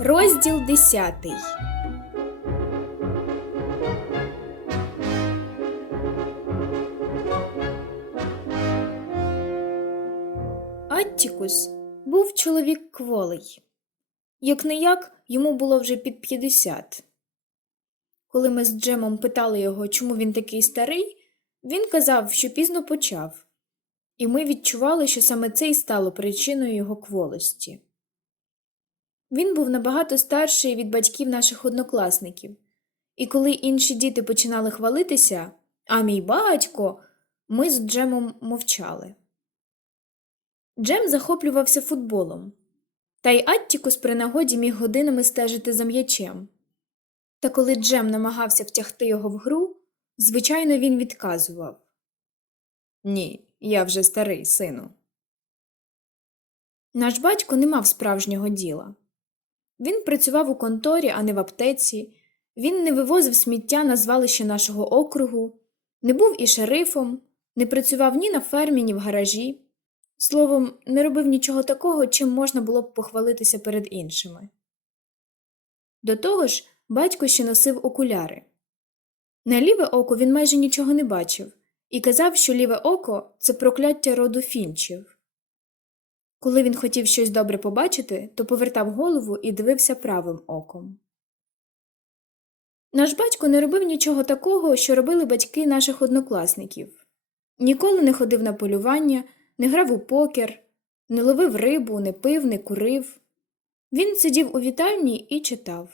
Розділ десятий. Аттікус був чоловік кволий. Як не як, йому було вже під 50. Коли ми з Джемом питали його, чому він такий старий, він казав, що пізно почав, і ми відчували, що саме це й стало причиною його кволості. Він був набагато старший від батьків наших однокласників, і коли інші діти починали хвалитися, а мій батько, ми з Джемом мовчали. Джем захоплювався футболом, та й Аттікус при нагоді міг годинами стежити за м'ячем. Та коли Джем намагався втягти його в гру, звичайно, він відказував Ні, я вже старий, сину. Наш батько не мав справжнього діла. Він працював у конторі, а не в аптеці, він не вивозив сміття на звалище нашого округу, не був і шерифом, не працював ні на фермі, ні в гаражі. Словом, не робив нічого такого, чим можна було б похвалитися перед іншими. До того ж, батько ще носив окуляри. На ліве око він майже нічого не бачив і казав, що ліве око це прокляття роду фінчів. Коли він хотів щось добре побачити, то повертав голову і дивився правим оком. Наш батько не робив нічого такого, що робили батьки наших однокласників. Ніколи не ходив на полювання, не грав у покер, не ловив рибу, не пив, не курив. Він сидів у вітальні і читав.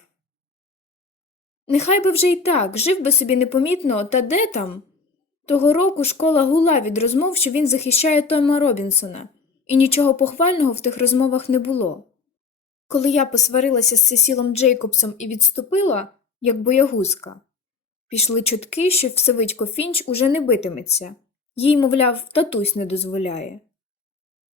Нехай би вже й так, жив би собі непомітно, та де там? Того року школа гула від розмов, що він захищає Тома Робінсона, і нічого похвального в тих розмовах не було. Коли я посварилася з Сесілом Джейкобсом і відступила, як боягузка, пішли чутки, що Всевидько Фінч уже не битиметься, їй, мовляв, татусь не дозволяє.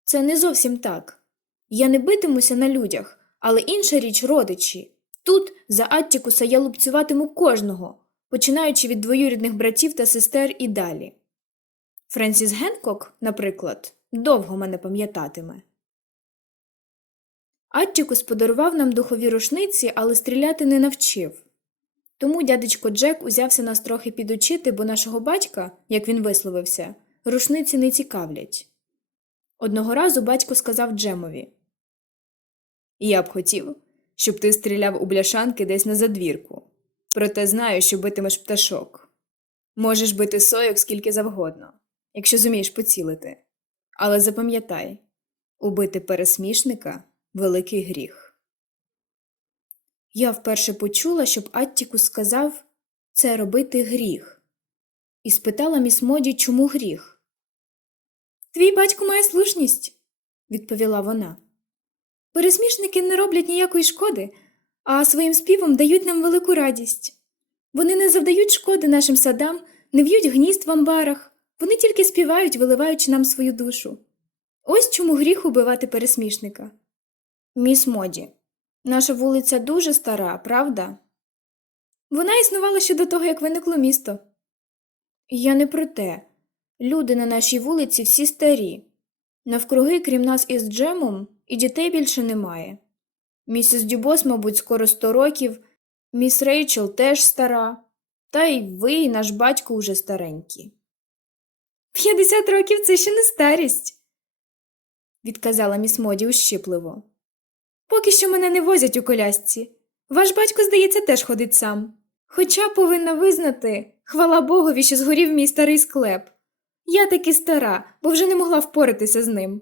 Це не зовсім так. Я не битимуся на людях, але інша річ родичі. Тут за Аттікуса я лупцюватиму кожного, починаючи від двоюрідних братів та сестер і далі. Френсіс Генкок, наприклад, довго мене пам'ятатиме. Аттікус подарував нам духові рушниці, але стріляти не навчив. Тому дядечко Джек узявся нас трохи підучити, бо нашого батька, як він висловився, рушниці не цікавлять. Одного разу батько сказав Джемові Я б хотів, щоб ти стріляв у бляшанки десь на задвірку. Проте знаю, що битимеш пташок. Можеш бити сойок скільки завгодно, якщо зумієш поцілити. Але запам'ятай убити пересмішника великий гріх. Я вперше почула, щоб Аттікус сказав це робити гріх, і спитала міс Моді, чому гріх. Твій батько має слушність, відповіла вона. Пересмішники не роблять ніякої шкоди, а своїм співом дають нам велику радість. Вони не завдають шкоди нашим садам, не в'ють гнізд в амбарах, вони тільки співають, виливаючи нам свою душу. Ось чому гріх убивати пересмішника. Міс Моді, наша вулиця дуже стара, правда? Вона існувала ще до того, як виникло місто. Я не про те. Люди на нашій вулиці всі старі. Навкруги, крім нас із Джемом, і дітей більше немає. Місіс Дюбос, мабуть, скоро сто років, міс Рейчел теж стара, та й ви, і наш батько уже старенькі. П'ятдесят років це ще не старість, відказала міс Моді ущипливо. Поки що мене не возять у колясці. Ваш батько, здається, теж ходить сам. Хоча повинна визнати, хвала Богові, що згорів мій старий склеп. Я таки стара, бо вже не могла впоратися з ним.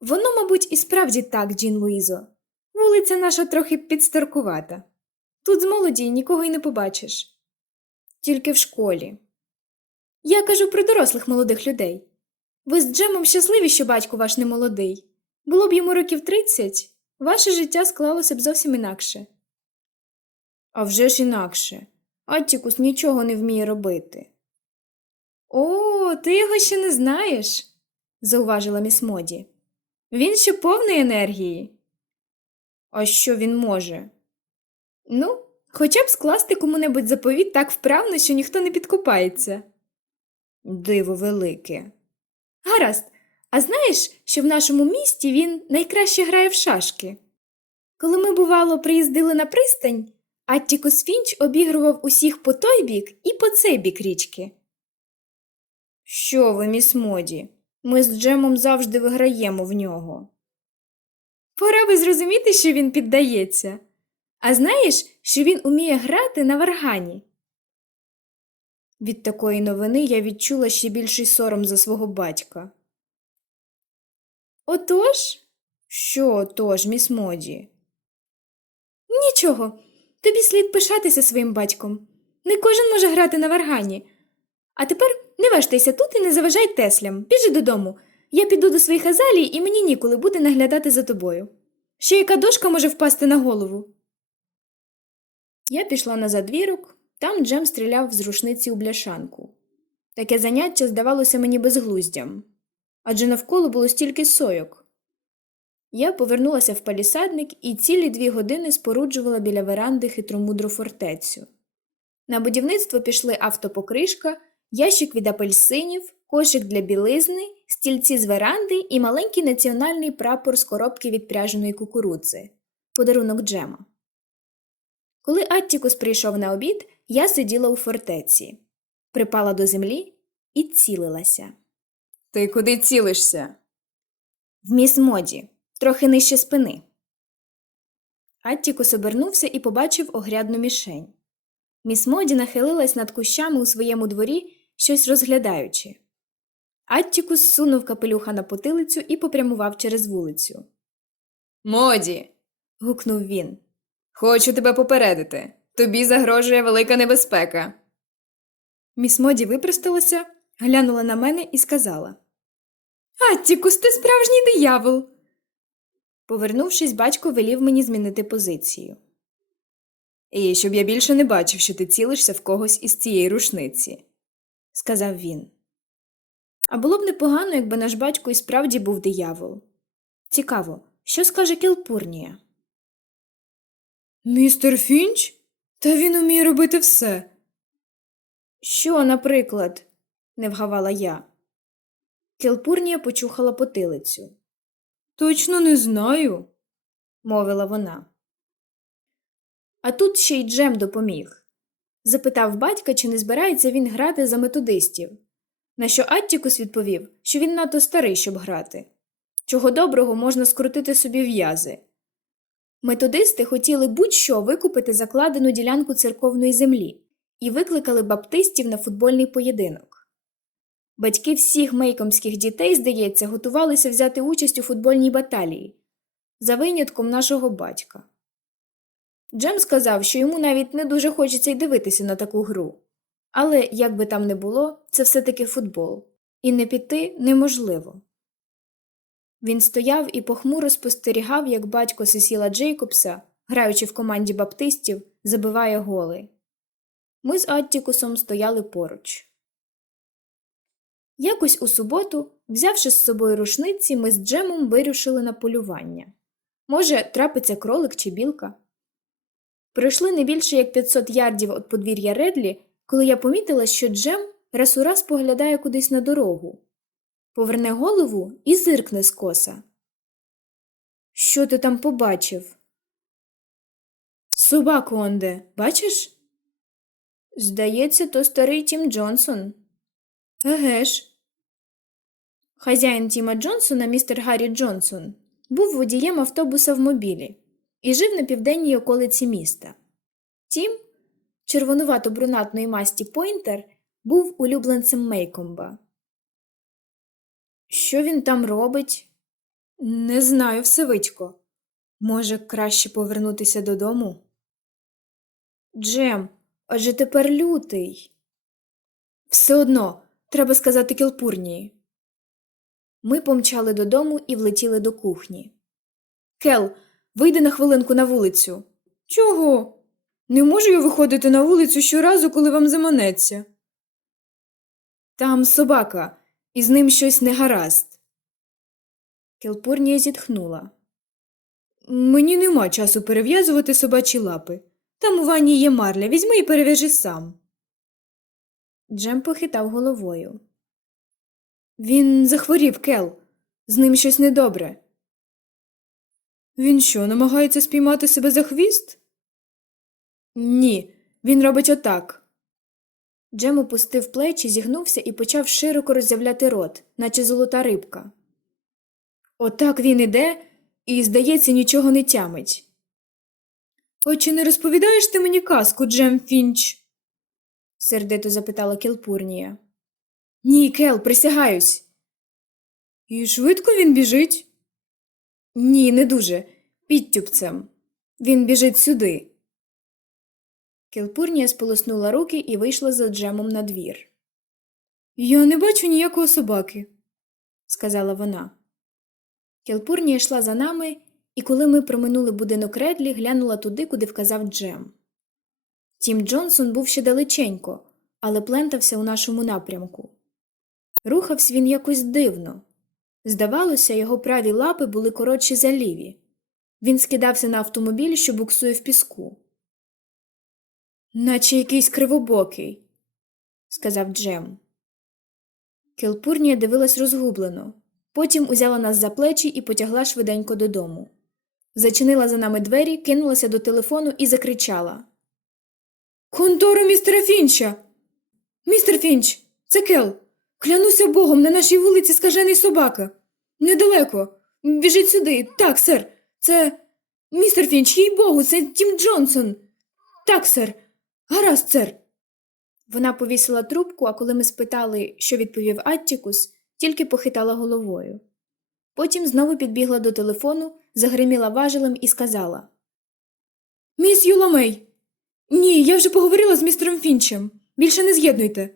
Воно, мабуть, і справді так, Джін Луїзо. Вулиця наша трохи підстаркувата. Тут з молоді нікого й не побачиш. Тільки в школі. Я кажу про дорослих молодих людей. Ви з Джемом щасливі, що батько ваш не молодий. Було б йому років тридцять, ваше життя склалося б зовсім інакше. А вже ж інакше. Аттікус нічого не вміє робити. О, ти його ще не знаєш, зауважила міс Моді. Він ще повний енергії. А що він може? Ну, хоча б скласти кому-небудь заповіт так вправно, що ніхто не підкопається. Диво велике. Гаразд, а знаєш, що в нашому місті він найкраще грає в шашки? Коли ми, бувало, приїздили на пристань, Аттікус Фінч обігрував усіх по той бік і по цей бік річки. Що ви, міс Моді? Ми з Джемом завжди виграємо в нього. Пора би зрозуміти, що він піддається. А знаєш, що він уміє грати на варгані? Від такої новини я відчула ще більший сором за свого батька. Отож? Що отож, міс Моді? Нічого, тобі слід пишатися своїм батьком. Не кожен може грати на варгані. А тепер не вештайся тут і не заважай Теслям. Біжи додому. Я піду до своїх азалій, і мені ніколи буде наглядати за тобою. Ще яка дошка може впасти на голову. Я пішла на задвірок, там Джем стріляв з рушниці у бляшанку. Таке заняття здавалося мені безглуздям, адже навколо було стільки сойок. Я повернулася в палісадник і цілі дві години споруджувала біля веранди хитромудру фортецю. На будівництво пішли автопокришка, ящик від апельсинів, кошик для білизни, стільці з веранди і маленький національний прапор з коробки від пряженої кукурудзи подарунок Джема. Коли Аттікус прийшов на обід, я сиділа у фортеці, припала до землі і цілилася. Ти куди цілишся? В міс моді, трохи нижче спини. Аттікус обернувся і побачив огрядну мішень. Міс Моді нахилилась над кущами у своєму дворі, щось розглядаючи. Аттікус сунув капелюха на потилицю і попрямував через вулицю. Моді, Гукнув він. хочу тебе попередити. Тобі загрожує велика небезпека. Міс Моді випросталася, глянула на мене і сказала Аттікус, ти справжній диявол. Повернувшись, батько велів мені змінити позицію. І щоб я більше не бачив, що ти цілишся в когось із цієї рушниці. сказав він. А було б непогано, якби наш батько і справді був диявол. Цікаво, що скаже Кілпурнія? Містер Фінч? Та він уміє робити все. Що, наприклад? не вгавала я. Кілпурнія почухала потилицю, Точно не знаю. мовила вона. А тут ще й Джем допоміг. Запитав батька, чи не збирається він грати за методистів. На що Аттікус відповів, що він надто старий, щоб грати. Чого доброго можна скрутити собі в'язи. Методисти хотіли будь-що викупити закладену ділянку церковної землі і викликали баптистів на футбольний поєдинок. Батьки всіх мейкомських дітей, здається, готувалися взяти участь у футбольній баталії, за винятком нашого батька. Джем сказав, що йому навіть не дуже хочеться й дивитися на таку гру. Але, як би там не було, це все-таки футбол, і не піти неможливо. Він стояв і похмуро спостерігав, як батько Сесіла Джейкобса, граючи в команді баптистів, забиває голи. Ми з Аттікусом стояли поруч. Якось у суботу, взявши з собою рушниці, ми з Джемом вирушили на полювання. Може, трапиться кролик чи білка. Пройшли не більше як 500 ярдів від подвір'я Редлі, коли я помітила, що Джем раз у раз поглядає кудись на дорогу. Поверне голову і зиркне скоса. Що ти там побачив? Собаку онде, бачиш? Здається, то старий Тім Джонсон. Еге ж. Хазяїн Тіма Джонсона, містер Гаррі Джонсон, був водієм автобуса в мобілі і жив на південній околиці міста. Тім, червонувато брунатної масті Пойнтер, був улюбленцем Мейкомба. Що він там робить? Не знаю, Всевитько. Може, краще повернутися додому? Джем, адже тепер лютий. Все одно, треба сказати Келпурнії. Ми помчали додому і влетіли до кухні. Кел, вийди на хвилинку на вулицю. Чого? Не можу я виходити на вулицю щоразу, коли вам заманеться. Там собака, і з ним щось негаразд. Келпурнія зітхнула. Мені нема часу перев'язувати собачі лапи. Там у ванні є марля, візьми і перев'яжи сам. Джем похитав головою. Він захворів, Кел. З ним щось недобре. Він що, намагається спіймати себе за хвіст? Ні, він робить отак. Джем опустив плечі, зігнувся і почав широко роззявляти рот, наче золота рибка. Отак він іде і, здається, нічого не тямить. О, чи не розповідаєш ти мені казку, Джем Фінч? сердито запитала Кілпурнія. Ні, Кел, присягаюсь. І швидко він біжить? Ні, не дуже. Підтюпцем. Він біжить сюди. Кілпурнія сполоснула руки і вийшла за Джемом на двір. Я не бачу ніякого собаки. сказала вона. Кілпурнія йшла за нами, і коли ми проминули будинок Редлі, глянула туди, куди вказав Джем. Тім Джонсон був ще далеченько, але плентався у нашому напрямку. Рухався він якось дивно. Здавалося, його праві лапи були коротші за ліві. Він скидався на автомобіль, що буксує в піску. Наче якийсь кривобокий. сказав Джем. Кілпурнія дивилась розгублено, потім узяла нас за плечі і потягла швиденько додому. Зачинила за нами двері, кинулася до телефону і закричала. Контору містера Фінча. Містер Фінч, це Кел. Клянуся Богом, на нашій вулиці скажений собака. Недалеко. Біжить сюди. Так, сер. Це. Містер Фінч, їй Богу, це Тім Джонсон. Так, сер. Гаразд, сер. Вона повісила трубку, а коли ми спитали, що відповів Аттікус, тільки похитала головою. Потім знову підбігла до телефону, загриміла важелем і сказала Міс Юламей. Ні, я вже поговорила з містером Фінчем. Більше не з'єднуйте.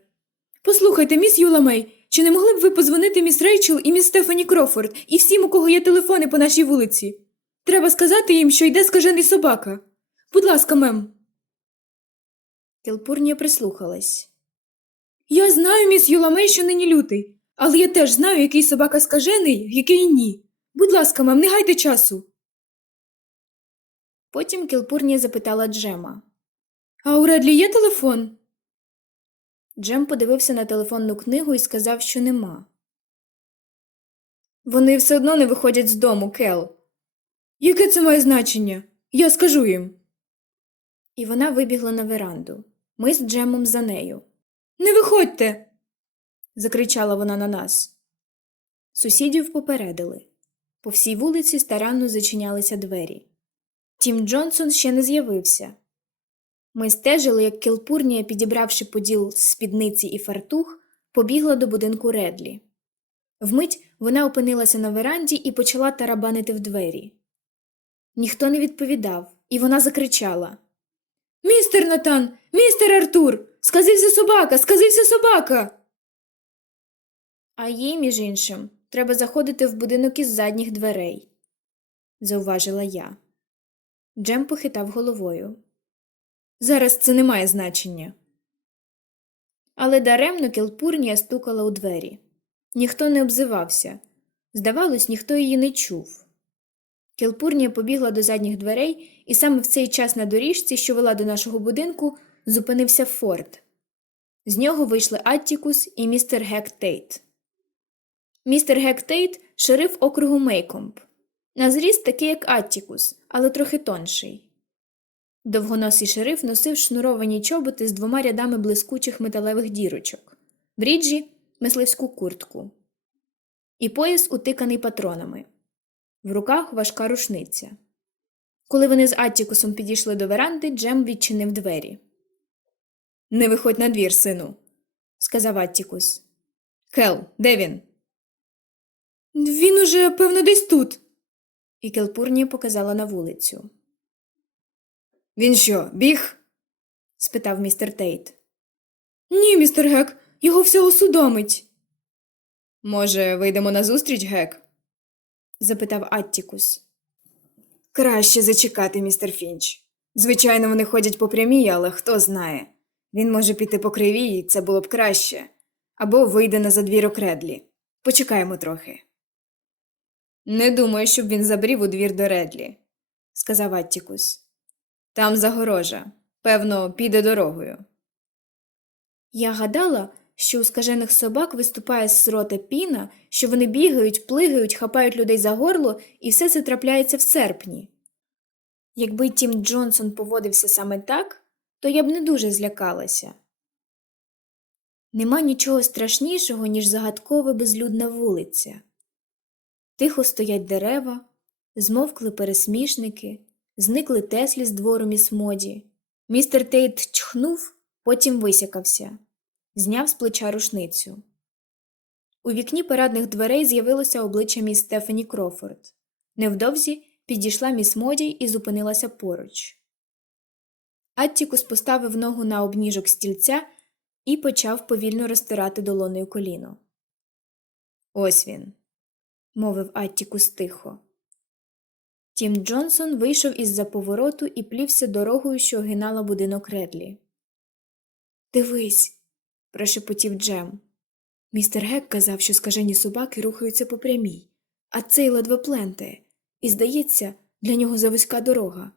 Послухайте, міс Юламей, чи не могли б ви позвонити міс Рейчел і міс Стефані Крофорд і всім, у кого є телефони по нашій вулиці? Треба сказати їм, що йде скажений собака. Будь ласка, мем. Кілпурнія прислухалась. Я знаю, міс Юламей, що нині лютий, але я теж знаю, який собака скажений, який ні. Будь ласка, мем, не гайте часу. Потім Кілпурнія запитала Джема. А у Редлі є телефон? Джем подивився на телефонну книгу і сказав, що нема. Вони все одно не виходять з дому, Кел. Яке це має значення? Я скажу їм. І вона вибігла на веранду. Ми з Джемом за нею. Не виходьте. закричала вона на нас. Сусідів попередили. По всій вулиці старанно зачинялися двері. Тім Джонсон ще не з'явився. Ми стежили, як Кілпурнія, підібравши поділ спідниці і фартух, побігла до будинку Редлі. Вмить вона опинилася на веранді і почала тарабанити в двері. Ніхто не відповідав, і вона закричала Містер Натан, містер Артур, сказився собака, сказився собака. А їй, між іншим, треба заходити в будинок із задніх дверей, зауважила я. Джем похитав головою. Зараз це не має значення. Але даремно Кілпурнія стукала у двері. Ніхто не обзивався. Здавалось, ніхто її не чув. Кілпурнія побігла до задніх дверей, і саме в цей час на доріжці, що вела до нашого будинку, зупинився Форд. З нього вийшли Аттікус і містер Гек Тейт. Містер Гек Тейт – шериф округу Мейкомб. На зріст такий, як Аттікус, але трохи тонший. Довгоносий шериф носив шнуровані чоботи з двома рядами блискучих металевих дірочок, бріджі – мисливську куртку. І пояс утиканий патронами. В руках важка рушниця. Коли вони з Аттікусом підійшли до веранди, Джем відчинив двері. Не виходь на двір, сину, Сказав Аттікус. Кел, де він? Він уже, певно, десь тут. І Келпурнія показала на вулицю. Він що, біг? спитав містер Тейт. Ні, містер Гек, його всього судомить. Може, вийдемо на зустріч, Гек? Запитав Аттікус. Краще зачекати, містер Фінч. Звичайно, вони ходять по прямій, але хто знає. Він може піти по кривій, і це було б краще. Або вийде на задвірок Редлі. Почекаємо трохи. Не думаю, щоб він забрів у двір до Редлі, сказав Аттікус. Там загорожа. Певно, піде дорогою. Я гадала, що у скажених собак виступає з рота піна, що вони бігають, плигають, хапають людей за горло, і все це трапляється в серпні. Якби Тім Джонсон поводився саме так, то я б не дуже злякалася. Нема нічого страшнішого, ніж загадкова безлюдна вулиця. Тихо стоять дерева, змовкли пересмішники, зникли Теслі з двору міс Моді. Містер Тейт чхнув, потім висякався, зняв з плеча рушницю. У вікні парадних дверей з'явилося обличчя міс Стефані Крофорд. Невдовзі підійшла міс Моді і зупинилася поруч. Аттікус поставив ногу на обніжок стільця і почав повільно розтирати долоною коліно. Ось він, мовив Аттікус тихо. Тім Джонсон вийшов із за повороту і плівся дорогою, що огинала будинок Редлі. Дивись, прошепотів Джем. Містер Гек казав, що скажені собаки рухаються по прямій, а цей ледве плентає, і, здається, для нього завузька дорога.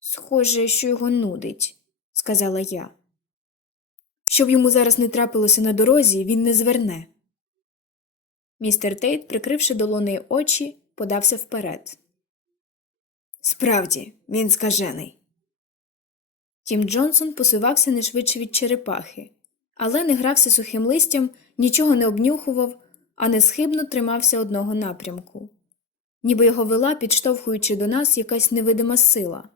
Схоже, що його нудить, сказала я. Щоб йому зараз не трапилося на дорозі, він не зверне. Містер Тейт, прикривши долонею очі, подався вперед. Справді, він скажений. Тім Джонсон посувався не швидше від черепахи, але не грався сухим листям, нічого не обнюхував, а несхибно тримався одного напрямку, ніби його вела, підштовхуючи до нас якась невидима сила.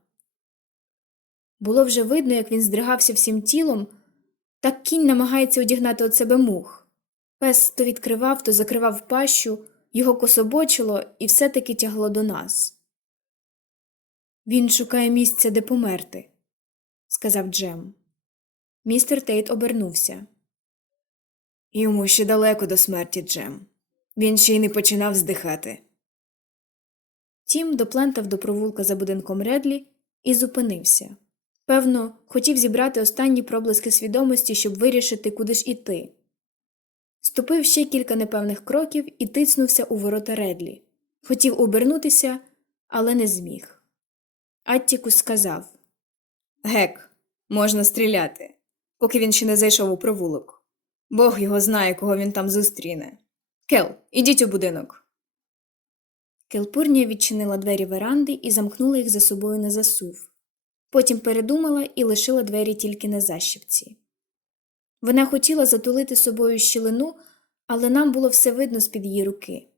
Було вже видно, як він здригався всім тілом, так кінь намагається одігнати від себе мух. Пес то відкривав, то закривав пащу, його кособочило і все таки тягло до нас. Він шукає місця, де померти, сказав Джем. Містер Тейт обернувся. Йому ще далеко до смерті, Джем. Він ще й не починав здихати. Тім доплентав до провулка за будинком Редлі і зупинився. Певно, хотів зібрати останні проблиски свідомості, щоб вирішити, куди ж іти. Ступив ще кілька непевних кроків і тицнувся у ворота Редлі. Хотів обернутися, але не зміг. Аттікус сказав Гек, можна стріляти, поки він ще не зайшов у провулок. Бог його знає, кого він там зустріне. Кел, ідіть у будинок. Келпурня відчинила двері веранди і замкнула їх за собою на засув. Потім передумала і лишила двері тільки на защіпці. Вона хотіла затулити собою щілину, але нам було все видно з під її руки.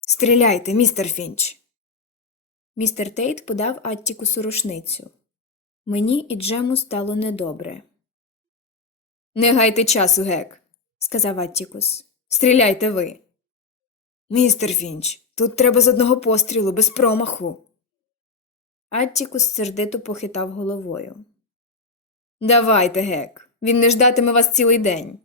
Стріляйте, містер Фінч. Містер Тейт подав Аттікусу рушницю. Мені і Джему стало недобре. Не гайте часу, гек, сказав Аттікус. Стріляйте ви. Містер Фінч, тут треба з одного пострілу без промаху. Аттікус сердито похитав головою. Давайте, гек, він не ждатиме вас цілий день.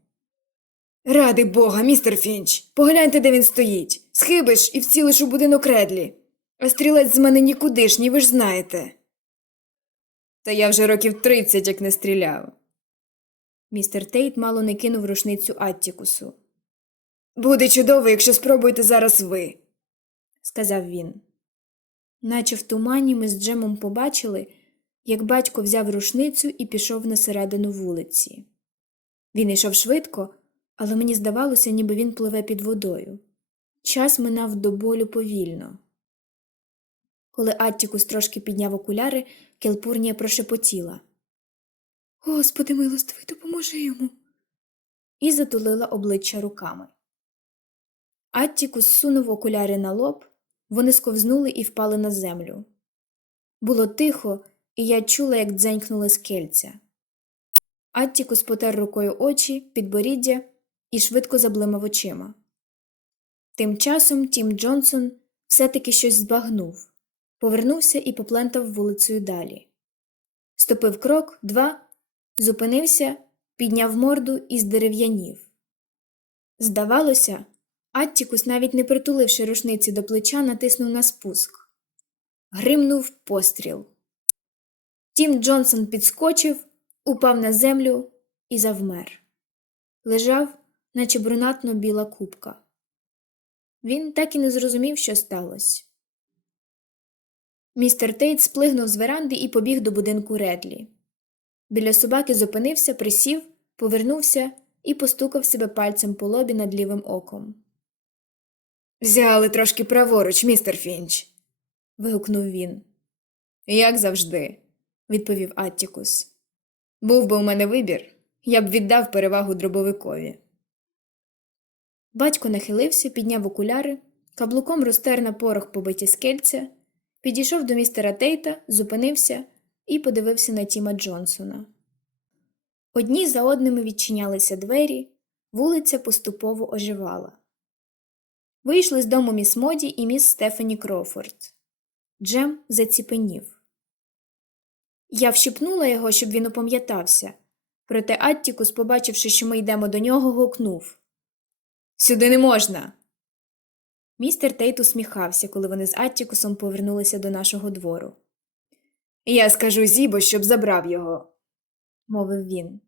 Ради бога, містер Фінч, погляньте, де він стоїть. Схибиш і вцілиш у будинок Редлі. Стрілець з мене нікудишній, ви ж знаєте. Та я вже років тридцять як не стріляв. Містер Тейт мало не кинув рушницю Аттікусу. Буде чудово, якщо спробуєте зараз ви, сказав він. Наче в тумані ми з Джемом побачили, як батько взяв рушницю і пішов на середину вулиці. Він йшов швидко, але мені здавалося, ніби він пливе під водою. Час минав до болю повільно. Коли Аттікус трошки підняв окуляри, Келпурнія прошепотіла Господи милостивий, допоможи йому. І затулила обличчя руками. Аттікус сунув окуляри на лоб, вони сковзнули і впали на землю. Було тихо, і я чула, як дзенькнули скельця. Аттікус потер рукою очі, підборіддя і швидко заблимав очима. Тим часом Тім Джонсон все таки щось збагнув, повернувся і поплентав вулицею далі. Ступив крок, два, зупинився, підняв морду і здерев'янів. Здавалося, Аттікус, навіть не притуливши рушниці до плеча, натиснув на спуск. Гримнув постріл. Тім Джонсон підскочив, упав на землю і завмер. Лежав, наче брунатно біла кубка. Він так і не зрозумів, що сталося. Містер Тейт сплигнув з веранди і побіг до будинку Редлі. Біля собаки зупинився, присів, повернувся і постукав себе пальцем по лобі над лівим оком. Взяли трошки праворуч, містер Фінч. вигукнув він. Як завжди, відповів Аттікус. Був би у мене вибір, я б віддав перевагу дробовикові. Батько нахилився, підняв окуляри, каблуком розтер на порох побиті скельця, підійшов до містера Тейта, зупинився і подивився на Тіма Джонсона. Одні за одними відчинялися двері, вулиця поступово оживала. Вийшли з дому міс Моді і міс Стефані Кроуфорд. Джем заціпенів. Я вщипнула його, щоб він опам'ятався, проте Аттікус, побачивши, що ми йдемо до нього, гукнув. Сюди не можна. Містер Тейт усміхався, коли вони з Аттікусом повернулися до нашого двору, Я скажу Зібо, щоб забрав його. мовив він.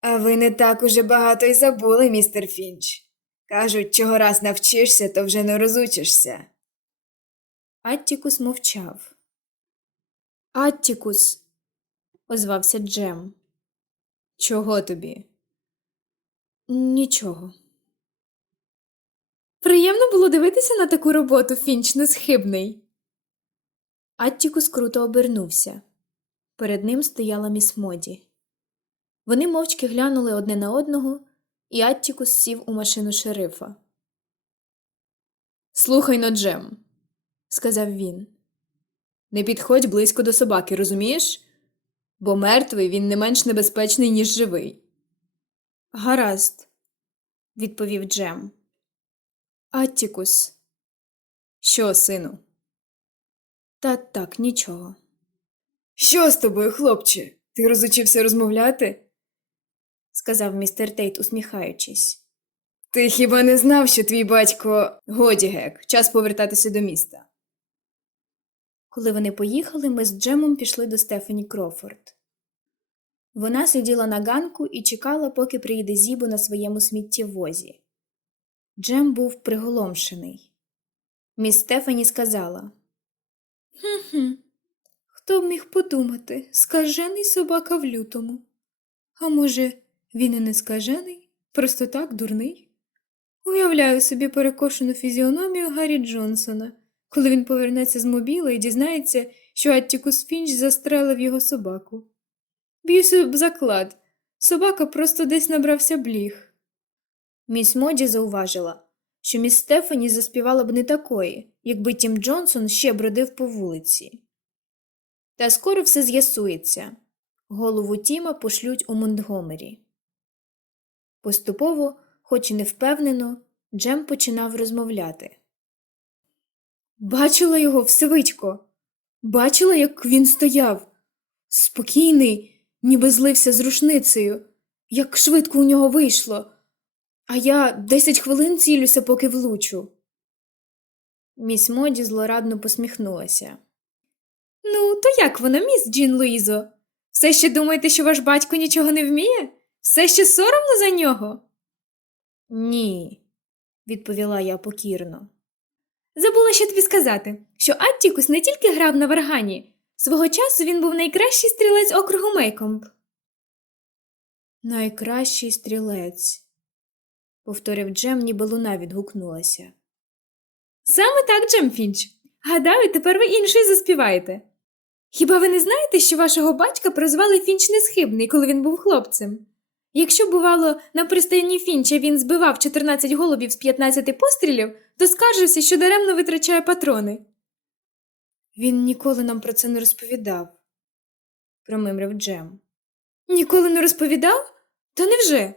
А ви не так уже багато й забули, містер Фінч. Кажуть, чого раз навчишся, то вже не розучишся. Аттікус мовчав. Аттікус, озвався Джем. Чого тобі? Нічого. Приємно було дивитися на таку роботу, Фінч несхибний. Аттікус круто обернувся. Перед ним стояла міс Моді. Вони мовчки глянули одне на одного, і Аттікус сів у машину шерифа. Слухай но, Джем, Сказав він. не підходь близько до собаки, розумієш? Бо мертвий він не менш небезпечний, ніж живий. Гаразд, відповів Джем. Аттікус. Що, сину? Та так, нічого. Що з тобою, хлопче? Ти розучився розмовляти? сказав містер Тейт, усміхаючись. Ти хіба не знав, що твій батько годі гек, час повертатися до міста. Коли вони поїхали, ми з Джемом пішли до Стефані Крофорд. Вона сиділа на ганку і чекала, поки приїде Зібо на своєму сміттєвозі. Джем був приголомшений. Міс Стефані сказала «Хм-хм, хто б міг подумати, скажений собака в лютому. А може, він і не скажений, просто так дурний? Уявляю собі перекошену фізіономію Гаррі Джонсона, коли він повернеться з мобіла і дізнається, що Аттікус Фінч застрелив його собаку. Б'юся б заклад, собака просто десь набрався бліг. Міс Моді зауважила, що міс Стефані заспівала б не такої, якби Тім Джонсон ще бродив по вулиці. Та скоро все з'ясується. Голову Тіма пошлють у Монтгомері. Поступово, хоч і не впевнено, Джем починав розмовляти. Бачила його всевидько. Бачила, як він стояв. Спокійний, ніби злився з рушницею, як швидко у нього вийшло. А я десять хвилин цілюся, поки влучу. Міс Моді злорадно посміхнулася. Ну, то як вона, міс Джін Луїзо? Все ще думаєте, що ваш батько нічого не вміє? Все ще соромно за нього? Ні, відповіла я покірно. Забула ще тобі сказати, що Аттікус не тільки грав на варгані, свого часу він був найкращий стрілець округу Мейкомб. Найкращий стрілець, повторив Джем, ніби луна відгукнулася. Саме так, Джем Фінч. Гадаю, тепер ви інший заспіваєте. Хіба ви не знаєте, що вашого батька прозвали Фінч несхибний, коли він був хлопцем? Якщо, бувало, на пристані Фінча він збивав 14 голубів з 15 пострілів, то скаржився, що даремно витрачає патрони. Він ніколи нам про це не розповідав, промимрив Джем. Ніколи не розповідав? Та невже?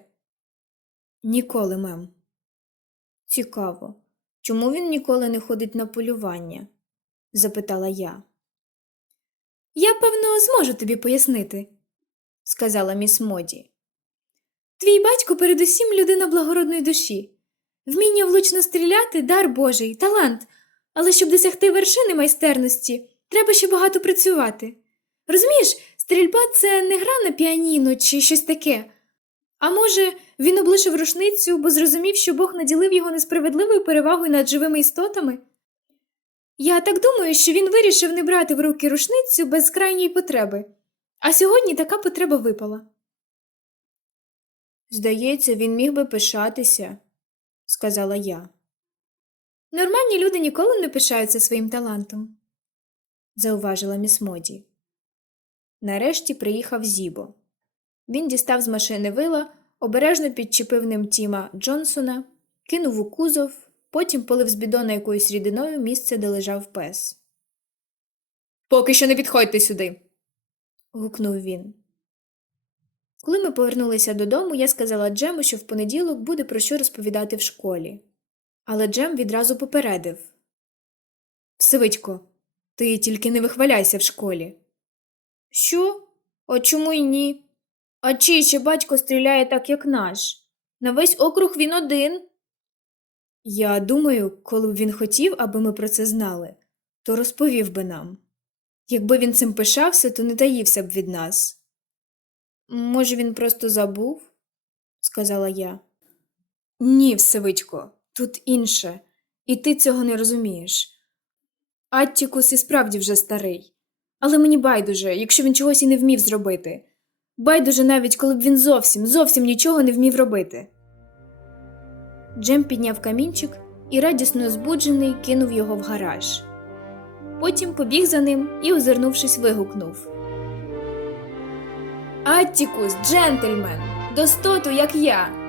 Ніколи, мем. Цікаво, чому він ніколи не ходить на полювання? запитала я. Я, певно, зможу тобі пояснити, сказала міс Моді. Твій батько передусім людина благородної душі. Вміння влучно стріляти дар Божий, талант, але щоб досягти вершини майстерності, треба ще багато працювати. Розумієш, стрільба це не гра на піаніно чи щось таке. А може, він облишив рушницю, бо зрозумів, що Бог наділив його несправедливою перевагою над живими істотами? Я так думаю, що він вирішив не брати в руки рушницю без крайньої потреби, А сьогодні така потреба випала. Здається, він міг би пишатися, сказала я. Нормальні люди ніколи не пишаються своїм талантом. зауважила міс Моді. Нарешті приїхав Зібо. Він дістав з машини вила, обережно підчепив ним Тіма Джонсона, кинув у кузов, потім полив з бідона якоюсь рідиною місце, де лежав пес. Поки що не підходьте сюди. гукнув він. Коли ми повернулися додому, я сказала Джему, що в понеділок буде про що розповідати в школі. Але Джем відразу попередив Сивичко, ти тільки не вихваляйся в школі. Що? А чому й ні? А чий ще батько стріляє так, як наш? На весь округ він один. Я думаю, коли б він хотів, аби ми про це знали, то розповів би нам. Якби він цим пишався, то не таївся б від нас. Може, він просто забув? сказала я. Ні, Всевичко, тут інше, і ти цього не розумієш. Аттікус і справді вже старий. Але мені байдуже, якщо він чогось і не вмів зробити. Байдуже навіть, коли б він зовсім, зовсім нічого не вмів робити. Джем підняв камінчик і, радісно збуджений, кинув його в гараж. Потім побіг за ним і, озирнувшись, вигукнув. Аттікус, джентльмен, достоту, як я.